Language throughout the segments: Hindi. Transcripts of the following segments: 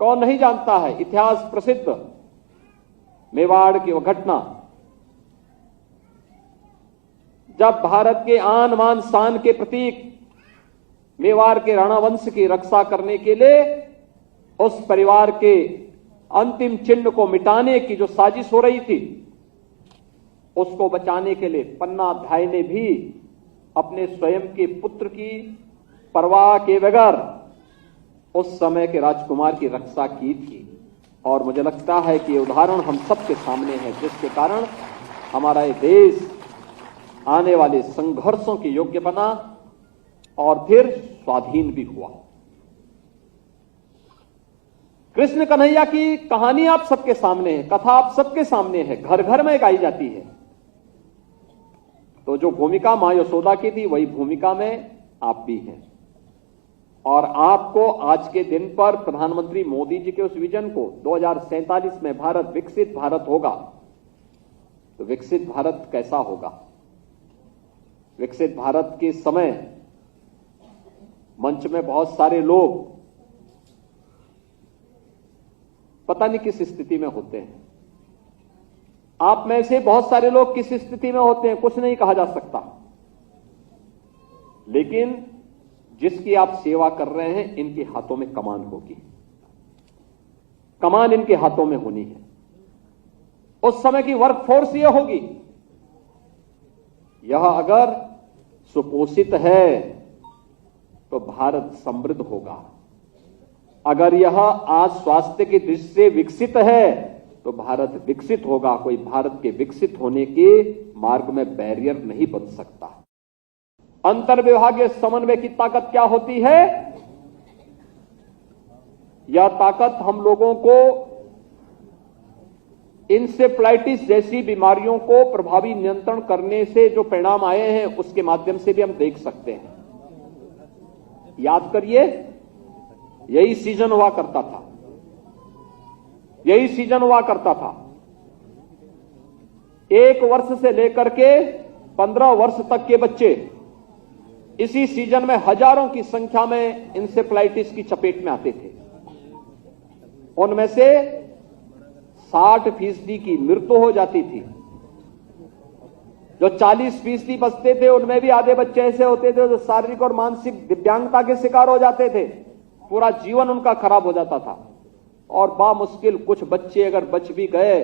कौन नहीं जानता है इतिहास प्रसिद्ध मेवाड़ की वह घटना, जब भारत के आन बान शान के प्रतीक मेवाड़ के राणा वंश की रक्षा करने के लिए उस परिवार के अंतिम चिन्ह को मिटाने की जो साजिश हो रही थी, उसको बचाने के लिए पन्ना भाई ने भी अपने स्वयं के पुत्र की परवाह के बगैर उस समय के राजकुमार की रक्षा की थी। और मुझे लगता है कि ये उदाहरण हम सबके सामने है, जिसके कारण हमारा ये देश आने वाले संघर्षों के योग्य बना और फिर स्वाधीन भी हुआ। कृष्ण कन्हैया की कहानी आप सबके सामने है, कथा आप सबके सामने है, घर घर में गाई जाती है। तो जो भूमिका मां यशोदा की थी वही भूमिका में आप भी हैं। और आपको आज के दिन पर प्रधानमंत्री मोदी जी के उस विजन को 2047 में भारत विकसित भारत होगा, तो विकसित भारत कैसा होगा? विकसित भारत के समय मंच में बहुत सारे लोग पता नहीं किस स्थिति में होते हैं। आप में से बहुत सारे लोग किस स्थिति में होते हैं कुछ नहीं कहा जा सकता, लेकिन जिसकी आप सेवा कर रहे हैं इनके हाथों में कमान होगी, कमान इनके हाथों में होनी है। उस समय की वर्कफोर्स यह होगी, यह अगर सुपोषित है तो भारत समृद्ध होगा, अगर यह आज स्वास्थ्य की दृष्टि से विकसित है तो भारत विकसित होगा। कोई भारत के विकसित होने के मार्ग में बैरियर नहीं बन सकता। अंतर विभागीय समन्वय की ताकत क्या होती है? यह ताकत हम लोगों को इंसेफ्लाइटिस जैसी बीमारियों को प्रभावी नियंत्रण करने से जो परिणाम आए हैं उसके माध्यम से भी हम देख सकते हैं। याद करिए, यही सीजन हुआ करता था, यही सीजन हुआ करता था। 1 वर्ष से लेकर के 15 वर्ष तक के बच्चे इसी सीजन में हजारों की संख्या में इंसेफ्लाइटिस की चपेट में आते थे। उनमें से 60% की मृत्यु हो जाती थी। जो 40% बचते थे उनमें भी आधे बच्चे ऐसे होते थे जो शारीरिक और मानसिक दिव्यांगता के शिकार हो जाते थे, पूरा जीवन उनका खराब हो जाता था। और बामुश्किल कुछ बच्चे अगर बच भी गए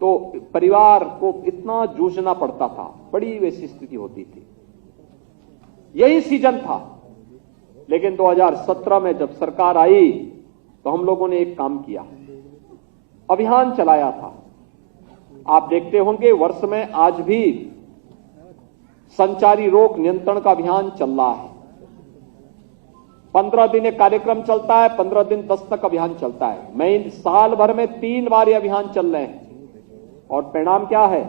तो परिवार को इतना जूझना पड़ता था, बड़ी वैसी स्थिति होती थी। यही सीजन था। लेकिन 2017 में जब सरकार आई तो हम लोगों ने एक काम किया, अभियान चलाया था। आप देखते होंगे वर्ष में आज भी संचारी रोग नियंत्रण का अभियान चल रहा है। 15 दिन एक कार्यक्रम चलता है, 15 दिन दस्तक अभियान चलता है। मैं इन साल भर में 3 बार ये अभियान चल रहे हैं। और परिणाम क्या है?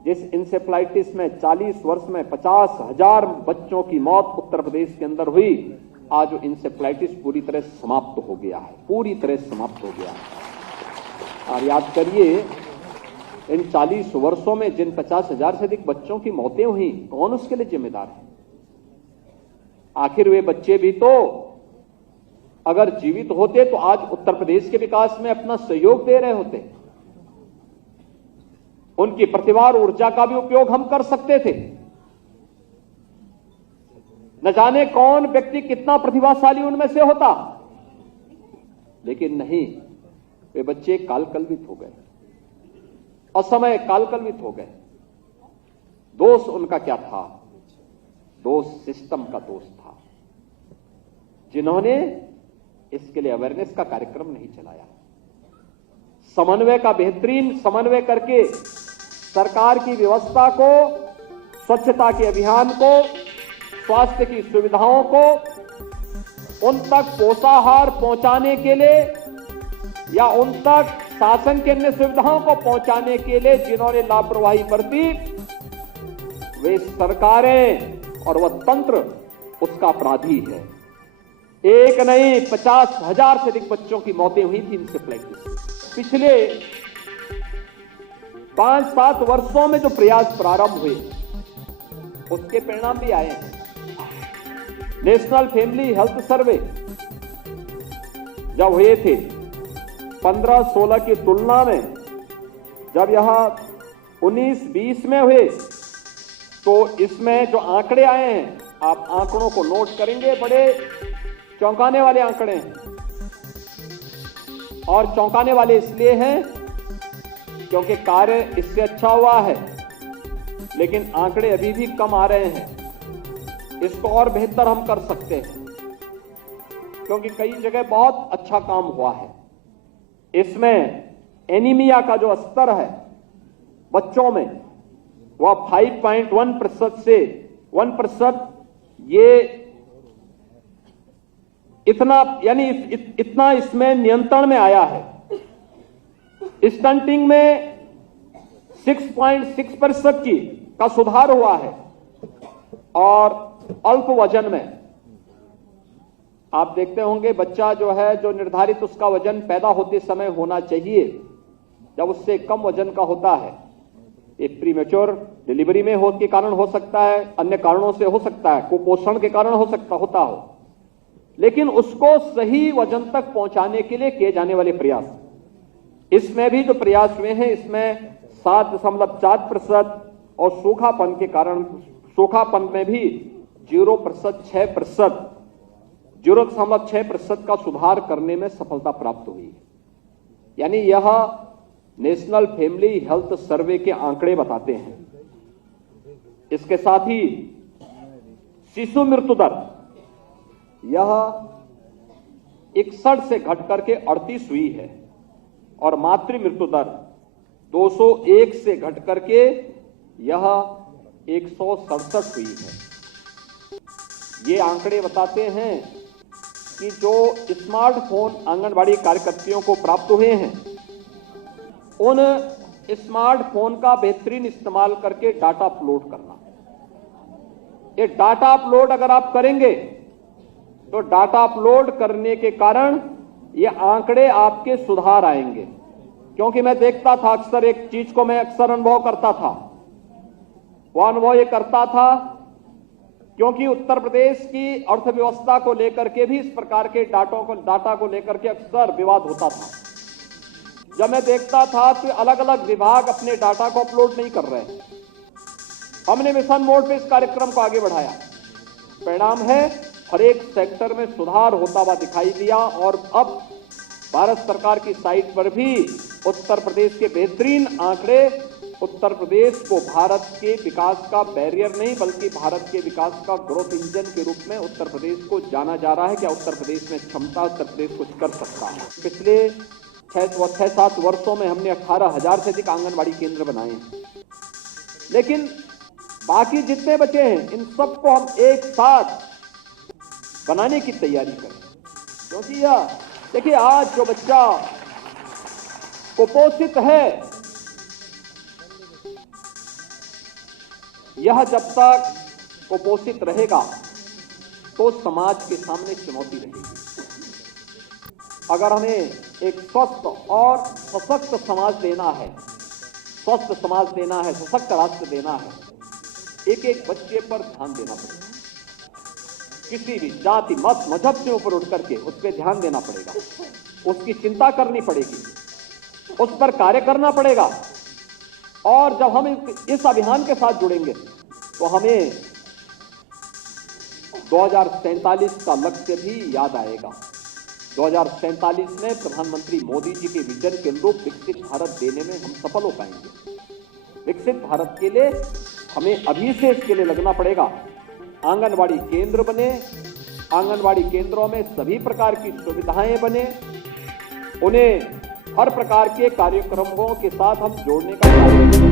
जिस इंसेफ्लाइटिस में 40 वर्ष में 50,000 बच्चों की मौत उत्तर प्रदेश के अंदर हुई, आज वो इंसेफ्लाइटिस पूरी तरह समाप्त हो गया है, पूरी तरह समाप्त हो गया है। और याद करिए, इन 40 वर्षों में जिन 50,000 से अधिक बच्चों की मौतें हुई, कौन उसके लिए जिम्मेदार है? आखिर वे बच्चे भी तो अगर जीवित होते तो आज उत्तर प्रदेश के विकास में अपना सहयोग दे रहे होते। उनकी प्रतिभा और ऊर्जा का भी उपयोग हम कर सकते थे। न जाने कौन व्यक्ति कितना प्रतिभाशाली उनमें से होता, लेकिन नहीं, वे बच्चे कालकल्वित हो गए, असमय कालकल्वित हो गए। दोष उनका क्या था? दोष सिस्टम का दोष था, जिन्होंने इसके लिए अवेयरनेस का कार्यक्रम नहीं चलाया। समन्वय का बेहतरीन समन्वय करके सरकार की व्यवस्था को, स्वच्छता के अभियान को, स्वास्थ्य की सुविधाओं को उन तक पोषाहार पहुंचाने के लिए या उन तक शासन के अन्य सुविधाओं को पहुंचाने के लिए जिन्होंने लापरवाही बरती, वे सरकारें और वह तंत्र उसका अपराधी है। एक नहीं, 50,000 से अधिक बच्चों की मौतें हुई थी इंसेफ्लाइटिस। पिछले 5-7 वर्षों में जो प्रयास प्रारंभ हुए उसके परिणाम भी आए हैं। नेशनल फैमिली हेल्थ सर्वे जब हुए थे 15-16 की तुलना में जब यह 19-20 में हुए, तो इसमें जो आंकड़े आए हैं, आप आंकड़ों को नोट करेंगे, बड़े चौंकाने वाले आंकड़े हैं। और चौंकाने वाले इसलिए हैं क्योंकि कार्य इससे अच्छा हुआ है, लेकिन आंकड़े अभी भी कम आ रहे हैं। इसको और बेहतर हम कर सकते हैं, क्योंकि कई जगह बहुत अच्छा काम हुआ है। इसमें एनीमिया का जो स्तर है बच्चों में, वह 5.1% से 1%, ये इतना, यानी इतना इसमें नियंत्रण में आया है। स्टंटिंग में 6.6% का सुधार हुआ है। और अल्प वजन में आप देखते होंगे, बच्चा जो है, जो निर्धारित उसका वजन पैदा होते समय होना चाहिए, जब उससे कम वजन का होता है, ये प्रीमेच्योर डिलीवरी में के कारण हो सकता है, अन्य कारणों से हो सकता है, कुपोषण के कारण होता हो, लेकिन उसको सही वजन तक पहुंचाने के लिए किए जाने वाले प्रयास, इसमें भी जो प्रयास हुए हैं, इसमें 7.4% और सूखापन के कारण, सूखापन में भी 0.6% का सुधार करने में सफलता प्राप्त हुई है। यानी यह नेशनल फैमिली हेल्थ सर्वे के आंकड़े बताते हैं। इसके साथ ही शिशु मृत्यु दर, यह 61 से घटकर के 38 हुई है, और मातृ मृत्यु दर 201 से घटकर के यह 167 हुई है। ये आंकड़े बताते हैं कि जो स्मार्टफोन आंगनबाड़ी कार्यकर्तियों को प्राप्त हुए हैं, उन स्मार्टफोन का बेहतरीन इस्तेमाल करके डाटा अपलोड करना। ये डाटा अपलोड अगर आप करेंगे, तो डाटा अपलोड करने के कारण ये आंकड़े आपके सुधार आएंगे। क्योंकि मैं देखता था अक्सर, एक चीज को मैं अक्सर अनुभव करता था, वो अनुभव ये करता था, क्योंकि उत्तर प्रदेश की अर्थव्यवस्था को लेकर के भी इस प्रकार के डाटा को लेकर के अक्सर विवाद होता था। जब मैं देखता था कि अलग अलग विभाग अपने डाटा को अपलोड नहीं कर रहे हैं, हमने मिशन मोड पे इस कार्यक्रम को आगे बढ़ाया। परिणाम है, हर एक सेक्टर में सुधार होता हुआ दिखाई दिया, और अब भारत सरकार की साइट पर भी उत्तर प्रदेश के बेहतरीन आंकड़े, उत्तर प्रदेश को भारत के विकास का बैरियर नहीं, बल्कि भारत के विकास का ग्रोथ इंजन के रूप में उत्तर प्रदेश को जाना जा रहा है। क्या उत्तर प्रदेश में क्षमता, उत्तर प्रदेश कुछ कर सकता है। पिछले 6-7 वर्षों में हमने 18,000 से अधिक आंगनबाड़ी केंद्र बनाए हैं, लेकिन बाकी जितने बचे हैं, इन सबको हम एक साथ बनाने की तैयारी करें। क्योंकि यह देखिए, आज जो बच्चा कुपोषित है, यह जब तक कुपोषित रहेगा तो समाज के सामने चुनौती रहेगी। अगर हमें एक स्वस्थ और सशक्त समाज देना है, स्वस्थ समाज देना है, सशक्त राष्ट्र देना है, एक एक बच्चे पर ध्यान देना पड़ेगा। किसी भी जाति, मत, मजहब से ऊपर उठ करके उस पर ध्यान देना पड़ेगा, उसकी चिंता करनी पड़ेगी, उस पर कार्य करना पड़ेगा। और जब हम इस अभियान के साथ जुड़ेंगे, तो हमें 2047 का लक्ष्य भी याद आएगा। 2047 में प्रधानमंत्री मोदी जी के विजन के अनुरूप विकसित भारत देने में हम सफल हो पाएंगे। विकसित भारत के लिए हमें अभी से इसके लिए लगना पड़ेगा। आंगनबाड़ी केंद्र बने, आंगनबाड़ी केंद्रों में सभी प्रकार की सुविधाएं बने, उन्हें हर प्रकार के कार्यक्रमों के साथ हम जोड़ने का कार्य करें।